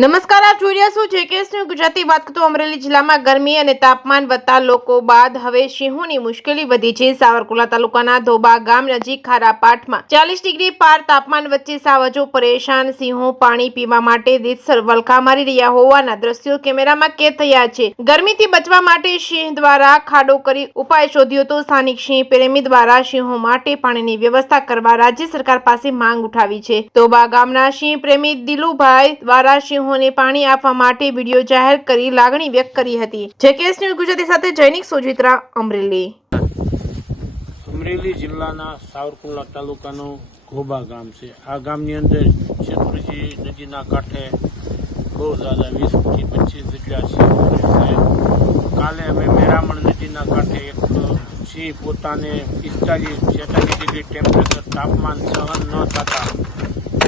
નમસ્કાર, આપ જોઈ રહ્યા છો જેકેએસની ગુજરાતી વાત કરતો અમરેલી જિલ્લામાં ગરમી અને તાપમાન વધતા લોકો બાદ હવે સિંહોની મુશ્કેલી વધી છે। સાવરકુંડલા તાલુકાના ધોબા ગામ નજીક ખારા પાટમાં 40 ડિગ્રી પાર તાપમાન વચ્ચે સાવજો પરેશાન। સિંહો પાણી પીવા માટે રીતસર વલખા મારી રહ્યા હોવાના દ્રશ્યો કેમેરામાં કેદ થયા છે। ગરમીથી બચવા માટે સિંહ દ્વારા ખાડો કરી ઉપાય શોધ્યો તો સ્થાનિક સિંહ પ્રેમી દ્વારા સિંહો માટે પાણીની વ્યવસ્થા કરવા રાજ્ય સરકાર પાસે માંગ ઉઠાવી છે। ધોબા ગામના સિંહ પ્રેમી દિલુભાઈ દ્વારા સિંહો ને પાણી આપવા માટે વિડીયો જાહેર કરી લાગણી વ્યક્ત કરી હતી। જેકેએસ ન્યૂઝ ગુજરાતી સાથે જૈનિક સોજિત્રા, અમરેલી। અમરેલી જિલ્લાના સાવરકુંડલા તાલુકાનું ધોબા ગામ છે। આ ગામની અંદર શેત્રુંજી નદીના કાંઠે બહુ જ્યાદા 20 થી 25 જેટલા સિંહો છે। કાલે અમે મેરામણ નદીના કાંઠે એક સિંહ પોતાને 45-46 ડિગ્રી ટેમ્પરેચર તાપમાન સહન ન થતા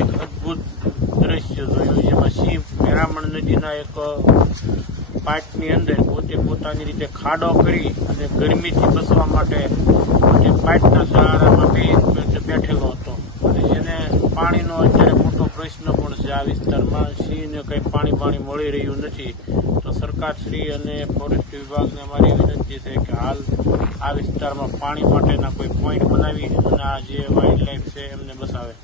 એક અદ્ભુત દ્રશ્ય જોયું, જેમાં સિંહ મેરામણ નદીના એક પાટની અંદર પોતાની રીતે ખાડો કરી અને ગરમીથી બચવા માટે પાટના સહારામાં બેઠેલો હતો અને જેને પાણીનો અત્યારે મોટો પ્રશ્ન પણ છે। આ વિસ્તારમાં સિંહને કંઈ પાણી મળી રહ્યું નથી, તો સરકારશ્રી અને ફોરેસ્ટ વિભાગને અમારી વિનંતી છે કે હાલ આ વિસ્તારમાં પાણી માટેના કોઈ પોઈન્ટ બનાવી અને આ જે વાઇલ્ડ લાઈફ છે એમને બચાવે।